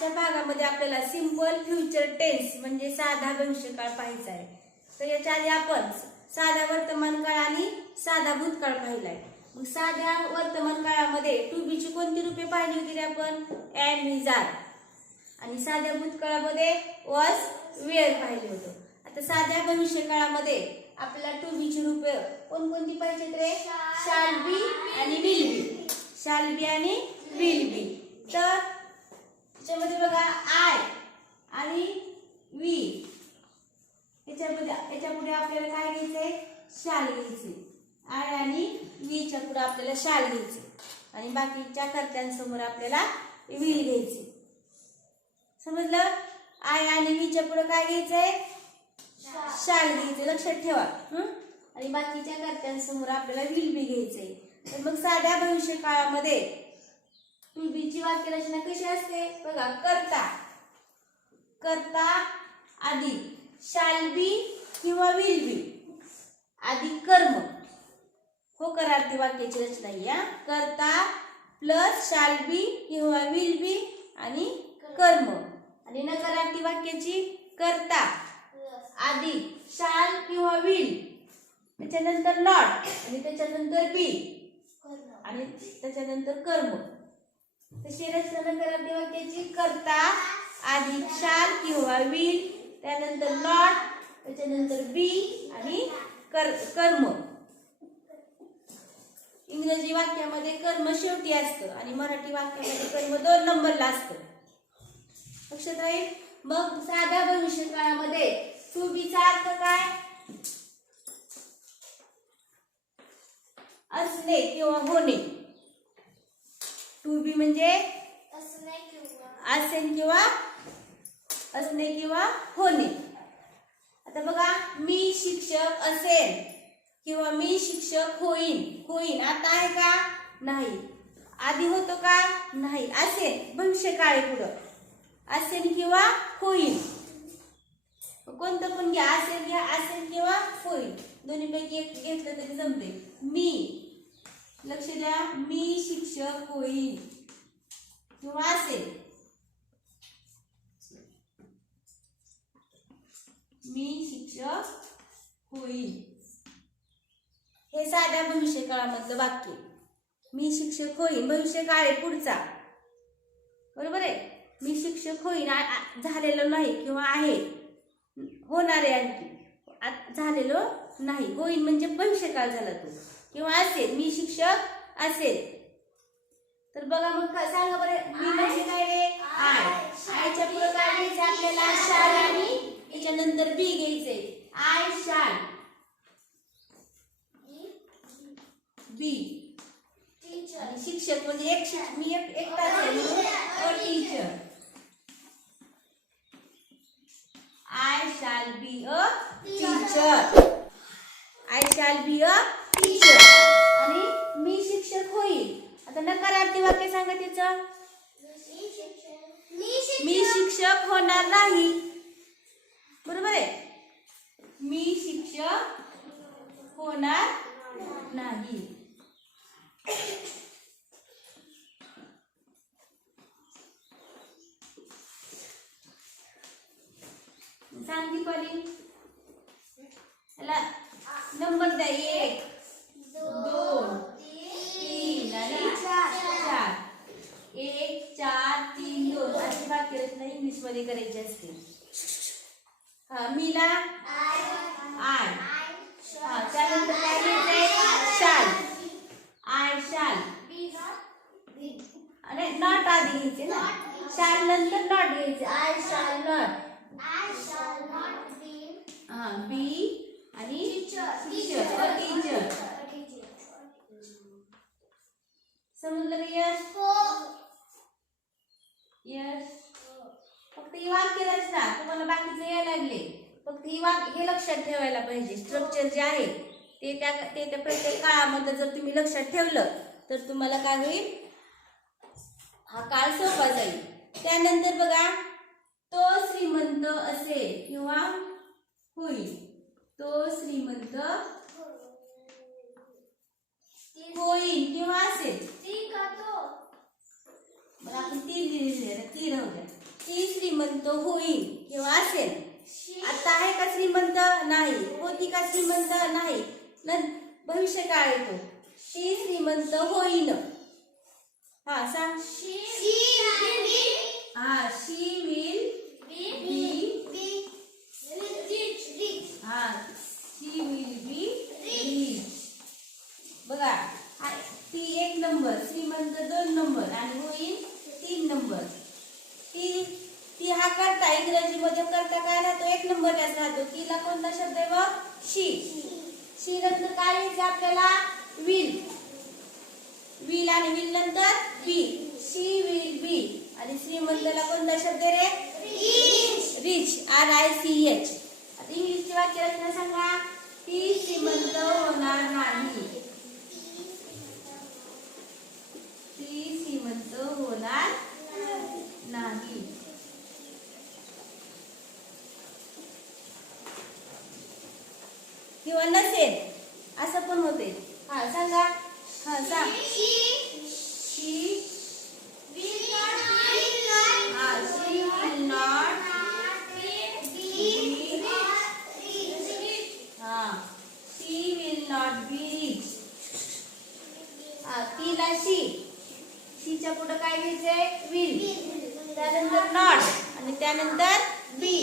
आजच्या भागामध्ये आपल्याला सिंपल फ्युचर टेन्स म्हणजे साधा भविष्यकाळ पाहायचा आहे. तर याच्या आधी आपण साधा वर्तमान काळ आणि साधा भूतकाळ पाहिलाय. मग साध्या वर्तमान काळामध्ये टू बीची कोणती रूपे पाहिली होती रे आपण? अँड विज आर आणि साध्या भूतकाळामध्ये वॉज वेअर पाहिलं होतं. आता साध्या भविष्य काळामध्ये आपल्याला टू बीची रूपे कोणकोणती पाहिजे रे? शाल बी आणि विल बी शाल बी आणि विल बी तर याच्यामध्ये बघा आय आणि वी याच्यामध्ये याच्यापुढे आपल्याला काय घ्यायचंय? शाल घ्यायचे आय आणि वीच्या पुढे आपल्याला शाल घ्यायचे आणि बाकीच्या कर्त्यांसमोर आपल्याला विल घ्यायचे समजलं? आय आणि वीच्या पुढे काय घ्यायचंय? शाल घ्यायचे लक्षात ठेवा. आणि बाकीच्या कर्त्यांसमोर आपल्याला विल बी घ्यायचंय. तर मग साध्या भविष्य काळामध्ये टू बी ची वाक्यरचना कशी असते? बघा करता. करता आधी शाल बी किंवा विल बी आधी कर्म. हो करार्थी वाक्याची रचना हा करता प्लस शाल बी किंवा विल बी आणि कर्म. आणि नकारार्थी वाक्याची करता. आधी शाल किंवा विल. त्याच्यानंतर नॉट आणि त्याच्यानंतर बी. आणि त्याच्यानंतर कर्म. तशी रचना नकारार्थी वाक्याची करता आधी शाल किंवा विल त्यानंतर नॉट त्याच्यानंतर बी आणि कर कर्म. इंग्रजी वाक्यामध्ये कर्म शेवटी असतं आणि मराठी वाक्यामध्ये कर्म दोन नंबरला असतं. लक्षात राहील मग साध्या भविष्य काळामध्ये टू बीचा अर्थ काय? असणे किंवा होणे. टू बी म्हणजे असेल किंवा असणे किंवा होणे. आता बघा मी शिक्षक असेल किंवा मी शिक्षक होईन होईन आता आहे का? नाही. आधी होतो का? नाही. असेल भविष्य काळी पुढं. असेल किंवा होईल कोणतं पण घ्या. असेल घ्या असेल किंवा होईल दोन्हीपैकी एक घेतलं तरी जमते मी. लक्ष द्या मी शिक्षक होईल किंवा असेल. मी शिक्षक होईल हे साध्या भविष्य काळामधलं वाक्य. मी शिक्षक होईन भविष्य काळ आहे पुढचा. बरोबर आहे? मी शिक्षक होईन झालेलं नाही किंवा आहे. होणार आहे आणखी. आ- नाही. होईन म्हणजे भविष्यकाळ झाला तो. किंवा असेल मी शिक्षक असेल. तर बघा मग सांगा बरं मी म्हणजे काय रे? आय आयच्या पुढे काय घ्यायचं आपल्याला? शाल आणि त्याच्यानंतर बी घ्यायचे. I shall be. शिक्षक म्हणजे एक मी एक एकटाच आहे teacher I shall be a teacher I shall be a teacher आणि मी शिक्षक होईल आता नकारार्थी वाक्य सांगा त्याचं मी शिक्षक होणार नाही. बरोबर आहे? मी शिक्षक होणार नाही. सांग दीपाली नंबर द्या एक दोन तीन आणि चार एक चार तीन दोन अशी वाक्यरचना इंग्लिश मध्ये करायची असते हा मीला? आय. हा त्यानंतर काय घ्यायचंय? शाल. आय शाल. आणि नॉट आधी घ्यायचे ना. शाल नंतर नॉट घ्यायचे. आय शाल नॉट. हा बी आणि टीचर टीचर समजलं का यश यश फक्त ही वाक्य रचना तुम्हाला बाकीचं यायला लागले. फक्त ही वाक्य हे लक्षात ठेवायला पाहिजे. स्ट्रक्चर जे आहे ते त्या ते त्या प्रत्येक काळामध्ये जर तुम्ही लक्षात ठेवलं तर तुम्हाला काय होईल? हा काळ सोपा जाईल. त्यानंतर बघा तो श्रीमंत असेल किंवा होईल. तो श्रीमंत होईल किंवा असेल. तीन दिलेले तीन होत्या होईल किंवा असेल. आता आहे का श्रीमंत? नाही. होती का श्रीमंत? नाही. न भविष्य काळ येतो ती? श्रीमंत होईन. हा सांग. हा शी विल हा शी विल बी रिच बघा हा- ती एक नंबर श्रीमंत दोन नंबर आणि होईल तीन नंबर ती ती हा करता इंग्रजीमध्ये करता काय राहतो एक नंबरलाच राहतो तिला कोणता शब्द आहे मग शी शी नंतर काय यायचं आपल्याला विल विल नंतर बी शी विल बी. आणि श्रीमंतला कोणता शब्द रे? Rich R I C H आता इंग्लिशची वाक्य रचना सांगा. ती श्रीमंत होणार नाही. ती श्रीमंत होणार नाही. किंवा नसेल. असं पण होते हा सांगा. हा सांग. शी विल नॉट हा she will not be rich हा तिला शी शीच्या पुढे काय घ्यायचंय? विल त्यानंतर नॉट आणि त्यानंतर बी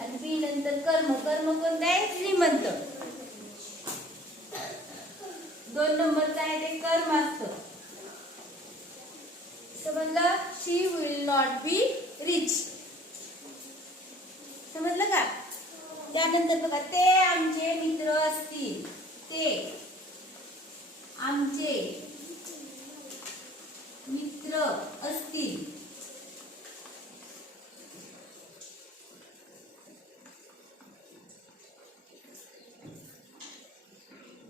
आणि बी नंतर कर्म. कर्म कोणतं आहे श्रीमंत. दोन नंबरचं आहे ते कर्म असतं. समजलं she will not be rich समजलं का? त्यानंतर बघा ते आमचे मित्र असतील ते आमचे मित्र असतील.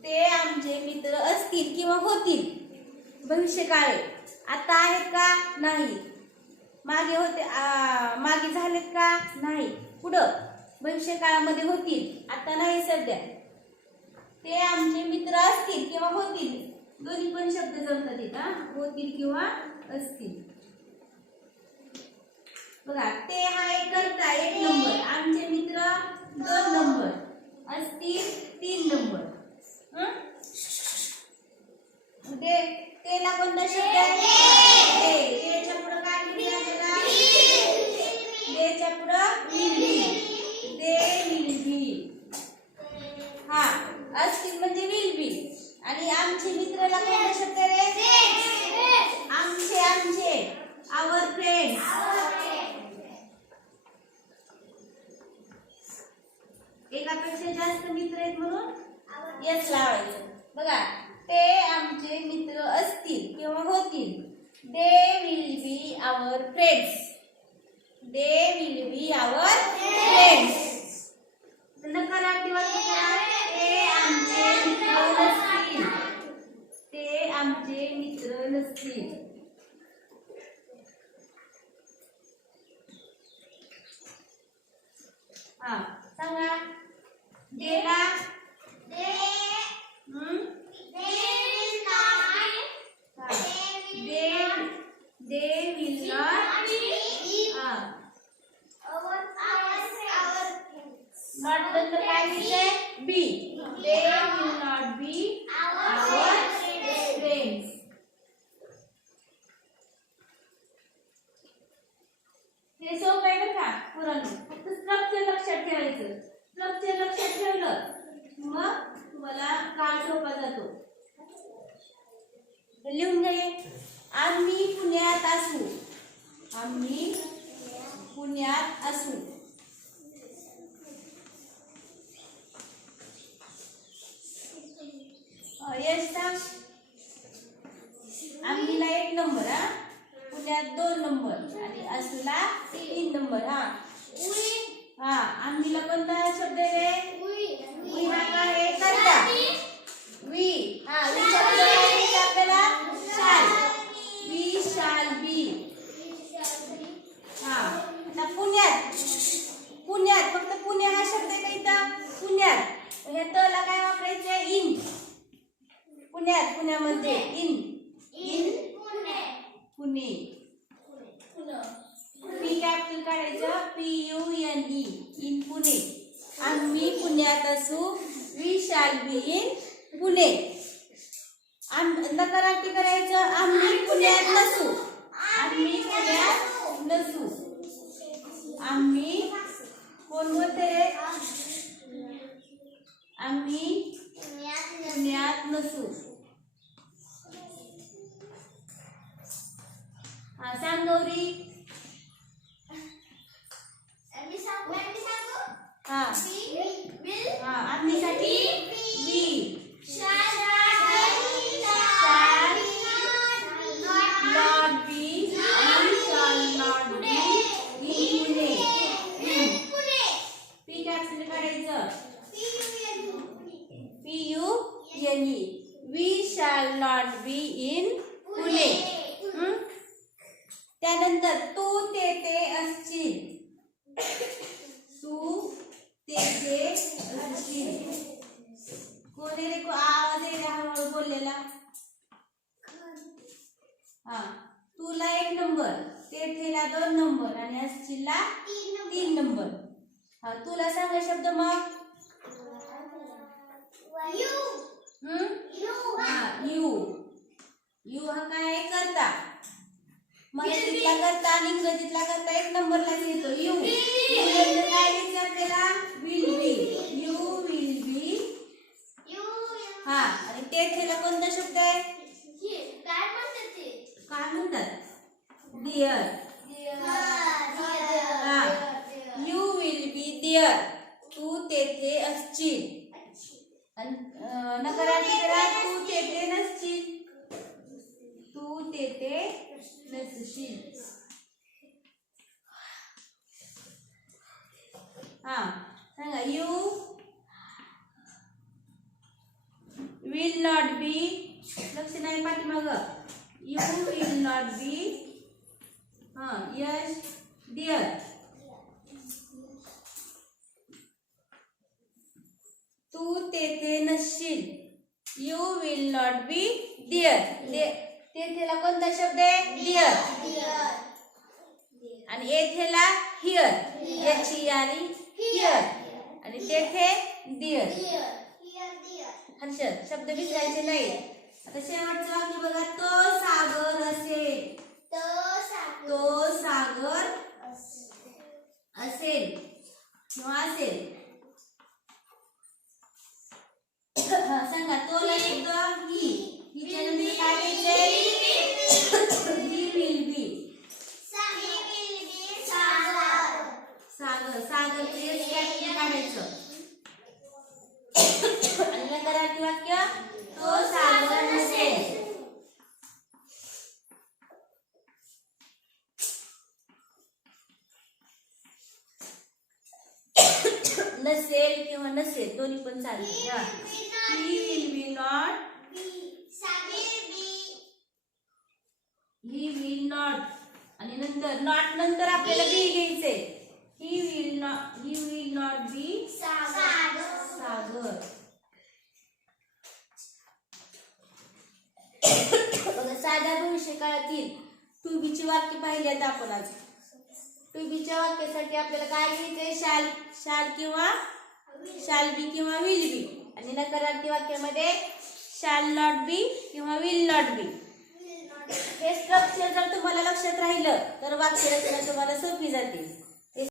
ते आमचे मित्र असतील किंवा होतील. भविष्यकाळे. आता आहेत का? नाही. मागे होते आ, मागे झालेत का? नाही. पुढं. भविष्यकाळामध्ये होतील. आता नाही सध्या. ते आमचे मित्र असतील किंवा होतील. दोन्ही पण शब्द जमतात इथं होतील किंवा असतील. बघा ते हा एक करता एक नंबर. आमचे मित्र दोन नंबर. असतील तीन नंबर. ते तेला कोणता शब्द आहे ते तेच्या पुढं काय पुढं दे हा असतील म्हणजे विल बी आणि आमचे मित्राला कोणता शब्द आहे रे आमचे आमचे आवर फ्रेंड्स एकापेक्षा जास्त मित्र आहेत म्हणून यस लावायचं बघा ते आमचे मित्र असतील किंवा होतील they will be our friends they will be our friends नकारार्थी वाक्य करा. ते आमचे मित्र नसतील. ते आमचे मित्र नसतील हा सांगा देला हम्म हा. दे दे विल नॉट हा नॉट नंतर काय लिहिलंय be they will not be our friends हे सोपं आहे बरं का? पुरण. फक्त स्ट्रक्चर लक्षात ठेवायचं. स्ट्रक्चर लक्षात ठेवलं मग तुम्हाला काळ सोपा जातो. लिहून घे. आम्ही पुण्यात असू. आम्ही पुण्यात असू. यश सांग आम्हीला एक नंबर हा. पुण्यात दोन नंबर आणि असूला तीन नंबर हा. हा आम्हीला कोणता शब्द आहे? रे वी हा काय? करता. वी. हा वीच्या पुढे काय लिहायचं आपल्याला शाल वी शाल बी हा आता पुण्यात पुण्यात फक्त पुणे हा शब्द आहे का इथं पुण्यात हे तला काय वापरायचं इन पुण्यात पुण्यामध्ये in in Pune P capital काढायचं पी यू पुण्यात असू we shall be in Pune. आम नकारार्थी करायचं आम्ही पुण्यात नसू. आम्ही पुण्यात नसू. आम्ही कोण बोलते रे आम्ही पुण्यात नसू. हा सांग गौरी हा हा आम्हीसाठी we not be we shall not be in Pune P caption काढायचं P U N E we shall not be in Pune हं? त्यानंतर तू तेथे असशील. तू तेथे असशील. कोणी रे को- आवाज का हळूहळू बोललेला? हा. तुला एक नंबर तेथेला दोन नंबर आणि असशीलला तीन नंबर. हा तुला सांगा शब्द मग. यू. यू हा काय? करता? मराठीतला करता आणि इंग्रजीतला करता एक नंबरला येतो. यू. काय लिहायचं आपल्याला will be you will be हा आणि तेथेला कोणता शब्द आहे? काय म्हणतात डिअर हा. यू विल बी डिअर तू तेथे असशील. आणि, नकारार्थी करा तू तेथे नसशील. तू तेथे नसशील हा सांगा यू विल नॉट बी लक्ष नाही पाठीमाग यू विल नॉट बी हा यश डिअर तू तेथे नसशील you will not be dear येथेला कोणता शब्द आहे? डिअर आणि येथेला हिअर याची आणि हिअर आणि तेथे डिअर हर्षद शब्द विसरायचे नाही. आता शेवटचं वाक्य बघा. तो सागर असेल तो सागर असेल. किंवा असेल. सांगा तो शब्द ही. हिच्या नंतर काय लिहिलंय ही will B Sagar सागरचं Yash caption काढायचं आणि नकारार्थी वाक्य तो सागर नसेल नसेल किंवा नसेल दोन्ही पण चालते हा. He will be not he will not आणि नंतर नॉट नंतर आपल्याला बी घ्यायचंय. He will not he will not be Sagar. Sagar साध्या भविष्य काळातील टू बीची वाक्य पाहिली आता आपण आज. टू बीच्या वाक्यासाठी आपल्याला काय घ्यायचंय शाल शाल किंवा शाल बी किंवा विल बी आणि नकारार्थी वाक्यामध्ये शाल नॉट बी किंवा विल नॉट बी हे स्ट्रक्चर जर तुम्हाला लक्षात राहिलं तर वाक्यरचना तुम्हाला सोपी जाते.